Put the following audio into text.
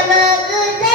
i Yeah, man.